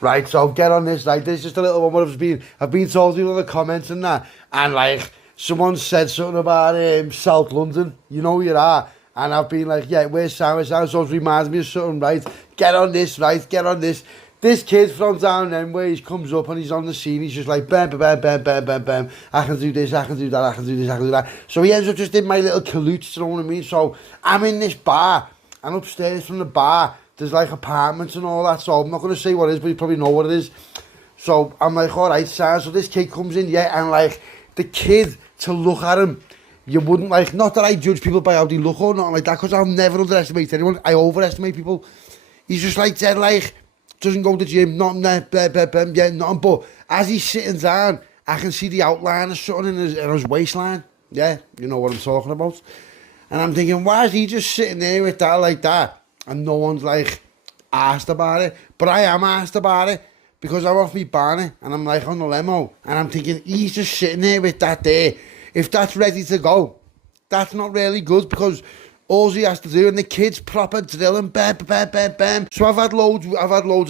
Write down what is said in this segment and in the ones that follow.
right, so get on this, right, this is just a little one what I've been told in the comments and that, and like, someone said something about South London, you know where you are, and I've been like, yeah, where's Sam, so it reminds me of something, right, get on this, right, get on this. This kid from down then where he comes up and he's on the scene, he's just like, bam, bam, bam, bam, bam, bam, I can do this, I can do that, I can do this, I can do that. So he ends up just in my little caloot, you know what I mean? So I'm in this bar, and upstairs from the bar, there's like apartments and all that, so I'm not going to say what it is, but you probably know what it is. So I'm like, all right, so this kid comes in, yeah, and like, the kid, to look at him, you wouldn't like, not that I judge people by how they look or nothing like that, because I'll never underestimate anyone, I overestimate people. He's just like, dead like, doesn't go to the gym, nothing there, blah, blah, blah, yeah, nothing, but as he's sitting down, I can see the outline of something in his waistline, yeah, you know what I'm talking about, and I'm thinking, why is he just sitting there with that like that, and no one's like, asked about it, but I am asked about it, because I'm off me barney, and I'm like on the limo, and I'm thinking, he's just sitting there with that there, if that's ready to go, that's not really good, because all he has to do, and the kid's proper drilling, bam, bam, bam, bam. So I've had loads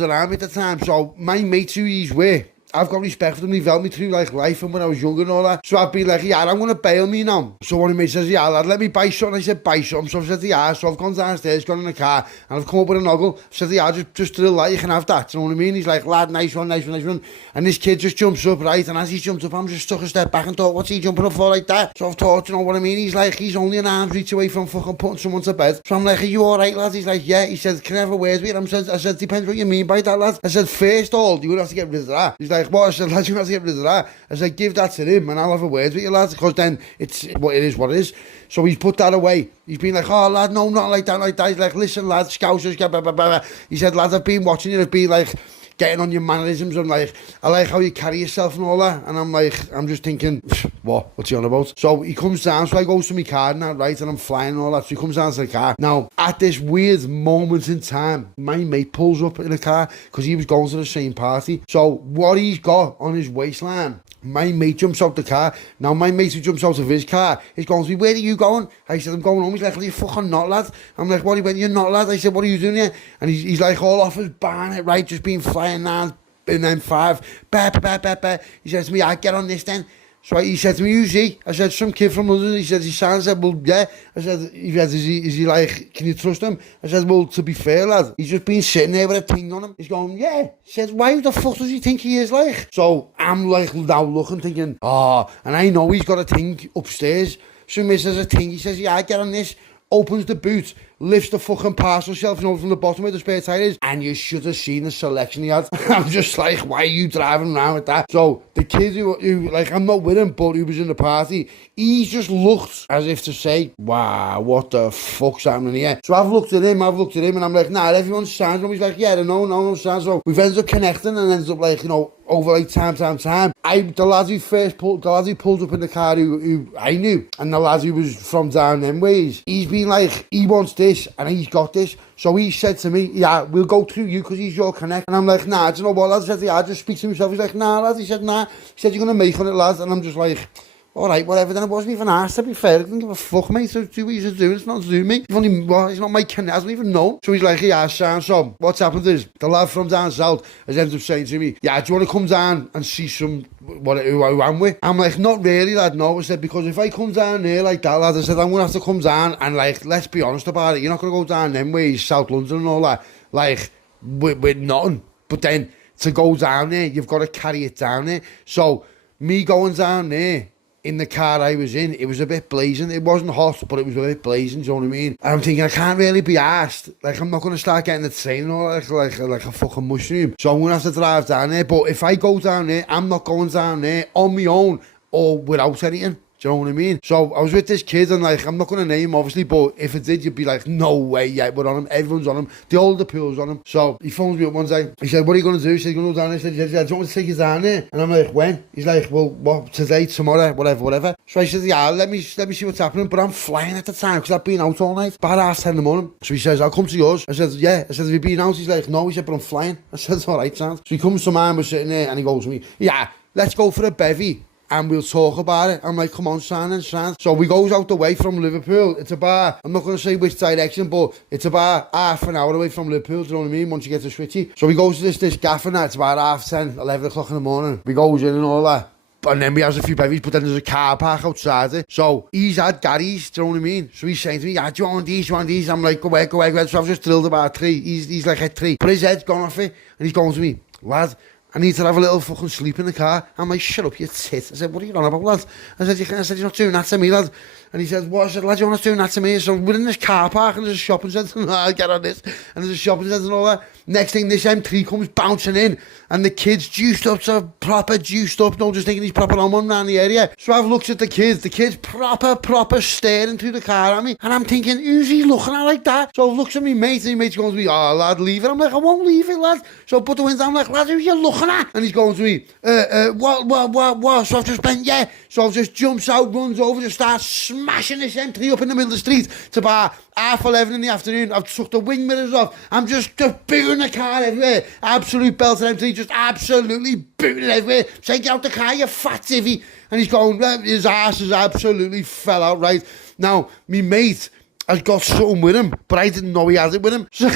around me at the time. So my mates who he's with, I've got respect for them. They've helped me through like life and when I was younger and all that. So I've been like, yeah, I'm going to bail me now. So one of my mates says, yeah, lad, let me buy something. I said, buy something. So I said, yeah. So I've gone downstairs, gone in the car, and I've come up with a nuggle. I said, yeah, just drill that, you can have that. You know what I mean? He's like, lad, nice one, nice one, nice one. And this kid just jumps up, right? And as he jumps up, I'm just took a step back and thought, what's he jumping up for like that? So I've thought, you know what I mean? He's like, he's only an arm's reach away from fucking putting someone to bed. So I'm like, are you all right, lad? He's like, yeah. He said, can I have a word with you? I said, depends what you mean by that, lad. I said, first of all, you're going to have to get rid of that. He's like, what? I said, lad, you're going to have to get rid of that. I said, give that to him and I'll have a word with you, lads, because then it's what it is. So he's put that away. He's been like, oh, lad, no, not like that, like that. He's like, listen, lad, Scousers, blah, blah, blah, blah. He said, lads, I've been watching you. I've been like, getting on your mannerisms and like, I like how you carry yourself and all that. And I'm like, I'm just thinking, what's he on about? So he comes down, so I go to my car and that, right, and I'm flying and all that. So he comes down to the car. Now, at this weird moment in time, my mate pulls up in the car because he was going to the same party. So what he's got on his waistline, my mate jumps out the car. Now my mate who jumps out of his car, he's going to me, where are you going? I said, I'm going home. He's like, are you fucking not, lad? I'm like, what, you're not, lad? I said, what are you doing here? And he's like all off his barnet, right, just being flying down in M5. He says to me, I get on this then. So he said to me, who's he? I said, some kid from London. He said, he sounds, I said, well, yeah. I said, is he like, can you trust him? I said, well, to be fair, lad, he's just been sitting there with a thing on him. He's going, yeah. He says, why the fuck does he think he is like? So I'm like now looking, thinking, and I know he's got a thing upstairs. So he says a thing, he says, yeah, I get on this. Opens the boot, lifts the fucking parcel shelf, from the bottom where the spare tire is, and you should have seen the selection he had. I'm just like, why are you driving around with that? So the kid who like, I'm not with him, but who was in the party, he just looked as if to say, wow, what the fuck's happening here? So I've looked at him, and I'm like, nah, everyone's sounds. And he's like, yeah, no sounds. So we've ended up connecting and ends up like, over like time. The lads who pulled up in the car who I knew, and the lads who was from down them ways, he's been like, he wants this and he's got this. So he said to me, yeah, we'll go through you because he's your connect. And I'm like, nah, do you know what, lads? I said, yeah, just speak to himself. He's like, nah, lads. He said, nah. He said, you're going to make on it, lads. And I'm just like, all right, whatever. Then it wasn't even asked, to be fair. I didn't give a fuck, mate. So do what he's doing. It's not to do me. He's not my connect. I don't even know. So he's like, yeah, sound. So what's happened is the lad from down south has ended up saying to me, yeah, do you want to come down and see who I'm with? I'm like, not really, lad, no. I said, because if I come down there like that, lad, I said, I'm going to have to come down and like, let's be honest about it. You're not going to go down them ways, South London and all that, like, with nothing. But then to go down there, you've got to carry it down there. So me going down there, in the car I was in, it was a bit blazing. It wasn't hot, but it was a bit blazing, do you know what I mean? And I'm thinking, I can't really be asked. Like, I'm not going to start getting the train or like a fucking mushroom. So I'm going to have to drive down there. But if I go down there, I'm not going down there on my own or without anything. Do you know what I mean? So I was with this kid and like, I'm not going to name him obviously, but if it did, you'd be like, no way, yeah, we're on him. Everyone's on him. The older pool's on him. So he phones me up one day. He said, what are you going to do? He said, you're going to go down there. I said, yeah, do you want me to take you down there? And I'm like, when? He's like, well, what, today, tomorrow, whatever. So I said, yeah, let me see what's happening. But I'm flying at the time because I've been out all night. About 10:30 in the morning. So he says, I'll come to yours. I said, yeah. I said, have you been out? He's like, no. He said, but I'm flying. I said, all right, Sam. So he comes to mine, we're sitting there and he goes to me, yeah, let's go for a bevy and we'll talk about it. I'm like, come on, Simon. So we goes out the way from Liverpool. It's about, I'm not going to say which direction, but it's about half an hour away from Liverpool, do you know what I mean, once you get to Switchy. So we goes to this gaffer now, it's about 10:30, 11 o'clock in the morning. We goes in and all that. And then we has a few bevies, but then there's a car park outside it. So he's had Gary's, do you know what I mean? So he's saying to me, yeah, do you want these, I'm like, go ahead. So I've just drilled about 3. He's like at 3. But his head's gone off it. And he's going to me, lad, I need to have a little fucking sleep in the car. I'm like, shut up, you tit. I said, what are you on about, lad? I said, you're not doing that to me, lad. And he said, what? I said, lad, you're not doing that to me. So we're in this car park and there's a shopping centre. I'll get on this. And there's a shopping centre and all that. Next thing, this M3 comes bouncing in. And the kid's juiced up, so proper juiced up. No, just thinking he's proper on one around the area. So I've looked at the kids. The kid's proper staring through the car at me. And I'm thinking, who's he looking at like that? So I've looked at me mate, and my mate's going to me, oh, lad, leave it. I'm like, I won't leave it, lad. So I put the window down, I'm like, lad, who's you looking at? And he's going to me, what? So I've just been, yeah. So I've just jumps out, runs over, just starts smashing this M3 up in the middle of the street. It's about 11:30 in the afternoon. I've took the wing mirrors off. I'm just booting the car everywhere. Absolute belt M3, just absolutely booting it everywhere. Saying, get out the car, you fat divvy. And he's going, his ass has absolutely fell out, right? Now, me mate has got something with him, but I didn't know he had it with him. So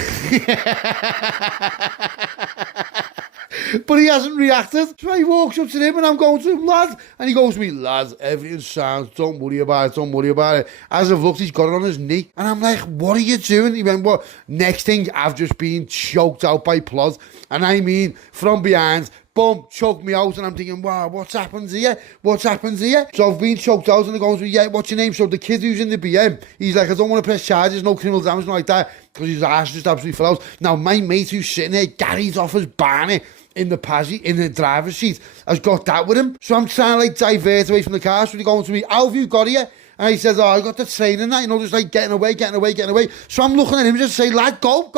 but he hasn't reacted. So he walks up to him and I'm going to him, lad. And he goes to me, lad, everything sounds, don't worry about it. As I've looked, he's got it on his knee. And I'm like, what are you doing? He went, what? Next thing, I've just been choked out by blood. And I mean, from behind, boom, choked me out. And I'm thinking, wow, what's happened here? So I've been choked out and they're going to me, yeah, what's your name? So the kid who's in the BM, he's like, I don't want to press charges, no criminal damage, nothing like that. Because his ass just absolutely fell out. Now, my mate who's sitting there, Gary's off his barney in the driver's seat, has got that with him. So I'm trying to like divert away from the car. So he's going to me, how have you got here? And he says, oh, I got the train and that, you know, just like getting away. So I'm looking at him just say, lad, go.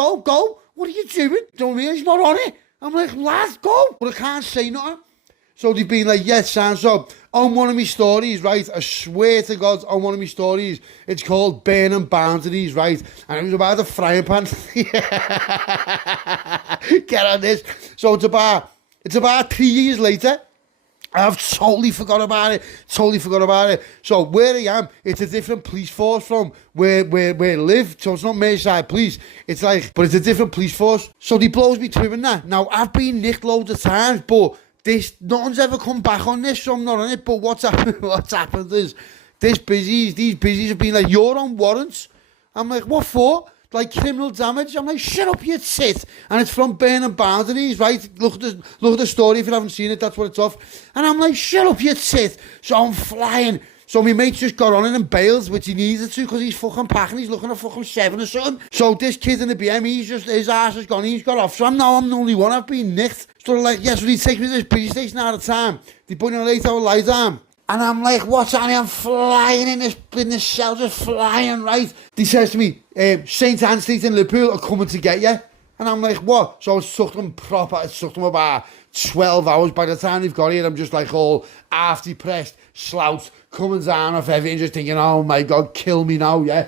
What are you doing? Don't mean he's not on it. I'm like, lad, go. But I can't say nothing. So they've been like, yes, Sam, so on one of my stories, right, I swear to God, on one of my stories, it's called Burning Boundaries, right, and it was about the frying pan. Get on this. So it's about 3 years later, I've totally forgot about it. So where I am, it's a different police force from where I live. So it's not Merseyside Police. It's like, but it's a different police force. So they blows me through in that. Now, I've been nicked loads of times, but nothing's ever come back on this, so I'm not on it. But what's happened is these busies have been like, you're on warrants. I'm like, what for? Like criminal damage. I'm like, shut up, you tit. And it's from Burning Boundaries, right? Look at the story if you haven't seen it. That's what it's off. And I'm like, shut up, you tit. So I'm flying. So my mate just got on it and bails, which he needed to because he's fucking packing. He's looking at fucking 7 or something. So this kid in the BM, his ass has gone. He's got off. So I'm the only one. I've been nicked. So like, yes, so he takes me to this police station at a time. They put me on an 8-hour lie down. And I'm like, what's on? I'm flying in this cell, just flying, right? He says to me, St. Anne Street in Liverpool are coming to get you. And I'm like, what? So it took them about 12 hours. By the time they've got here, I'm just like all half depressed, slouched, coming down off everything, just thinking, oh my God, kill me now, yeah?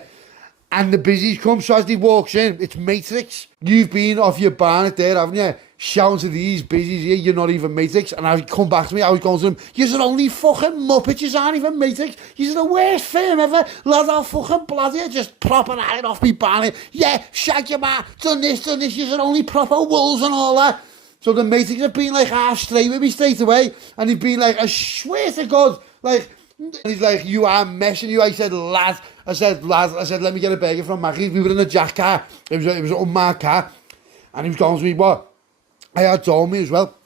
And the busies come, so as he walks in, it's Matrix. You've been off your barnet there, haven't you? Shouting to these busies here, you're not even Matrix. And I come back to me, I was going to them, you're only fucking muppets, you aren't even Matrix. You're the worst film ever. Lad, I'll fucking bloody you, just proper at it off me barnet. Yeah, shag your man, done this, you're only proper wolves and all that. So the Matrix have been like half straight with me straight away. And he'd been like, I swear to God, like, and he's like, you are messing you. I said, lad, let me get a burger from Maggie's. We were in a jack car. It was an unmarked car. And he was going to me, what? I had told me as well.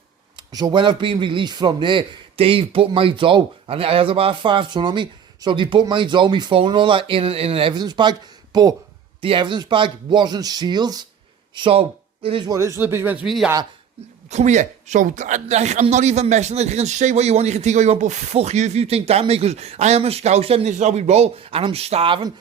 So when I've been released from there, they've put my dough. And I had about 5 ton on me. So they put my dough, my phone and all that in an evidence bag. But the evidence bag wasn't sealed. So it is what it is. So the bitch went to me, yeah, come here. So I'm not even messing. Like, you can say what you want, you can think what you want, but fuck you if you think that, mate, because I am a Scouser and this is how we roll, and I'm starving.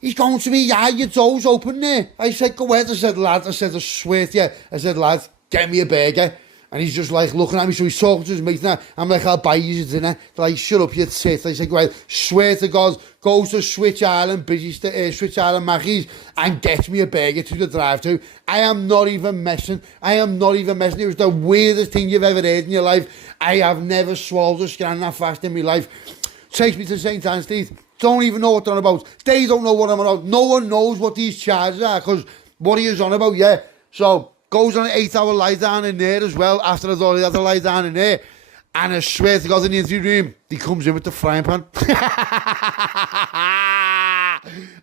He's going to me, yeah, your door's open there. I said, go ahead. I said, lad, I swear to you. I said, lad, get me a burger. And he's just like looking at me, so he's talking to his mate now. I'm like, I'll buy you dinner. They're like, shut up, you tit. I said, well, swear to God, goes to Switch Island, Switch Island Mackey's and gets me a burger to the drive-thru. I am not even messing. It was the weirdest thing you've ever heard in your life. I have never swallowed a scan that fast in my life. Takes me to St. Anne's. Don't even know what they're on about. They don't know what I'm on about. No one knows what these charges are, because what he is on about, yeah. So, goes on an 8-hour lie down in there as well, after I'd already had to lie down in there. And I swear to God, in the interview room, he comes in with the frying pan.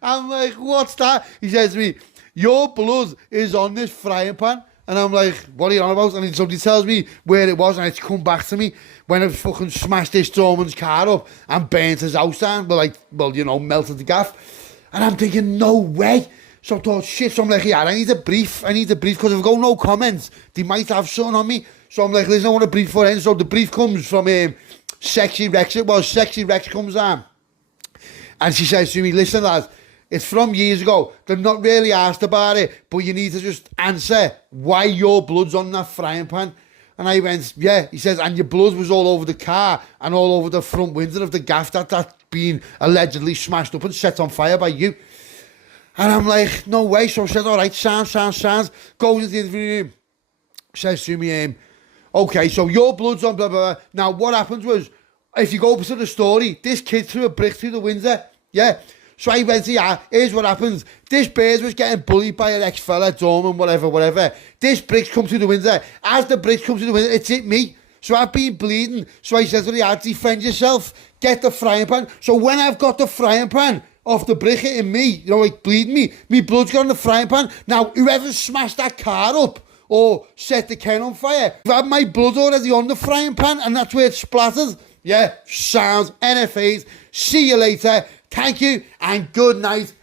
I'm like, what's that? He says to me, your blood is on this frying pan. And I'm like, what are you on about? And then somebody tells me where it was, and it's come back to me when I fucking smashed this doorman's car up and burnt his house down, but like, well, you know, melted the gaff. And I'm thinking, no way. So I thought, shit, so I'm like, yeah, I need a brief, because if I go no comments, they might have something on me. So I'm like, listen, I want a brief for it. So the brief comes from Sexy Rex. It was Sexy Rex comes on. And she says to me, listen, lad, it's from years ago. They're not really asked about it, but you need to just answer why your blood's on that frying pan. And I went, yeah. He says, and your blood was all over the car and all over the front window of the gaff that's been allegedly smashed up and set on fire by you. And I'm like, no way. So I said, all right, sounds. Goes into the interview room. Says to me, okay, so your blood's on blah, blah, blah. Now, what happened was, if you go up to the story, this kid threw a brick through the window. Yeah. So I went, yeah, here's what happens. This bird was getting bullied by an ex-fella, doorman, whatever. This brick's come through the window. As the brick's come through the window, it's hit me. So I've been bleeding. So I said to the yard, defend yourself. Get the frying pan. So when I've got the frying pan off the brick hitting me, you know, like bleeding me, my blood's got on the frying pan. Now, whoever smashed that car up or set the can on fire, I've had my blood already on the frying pan, and that's where it splattered. Yeah, sounds NFAs. See you later. Thank you and good night.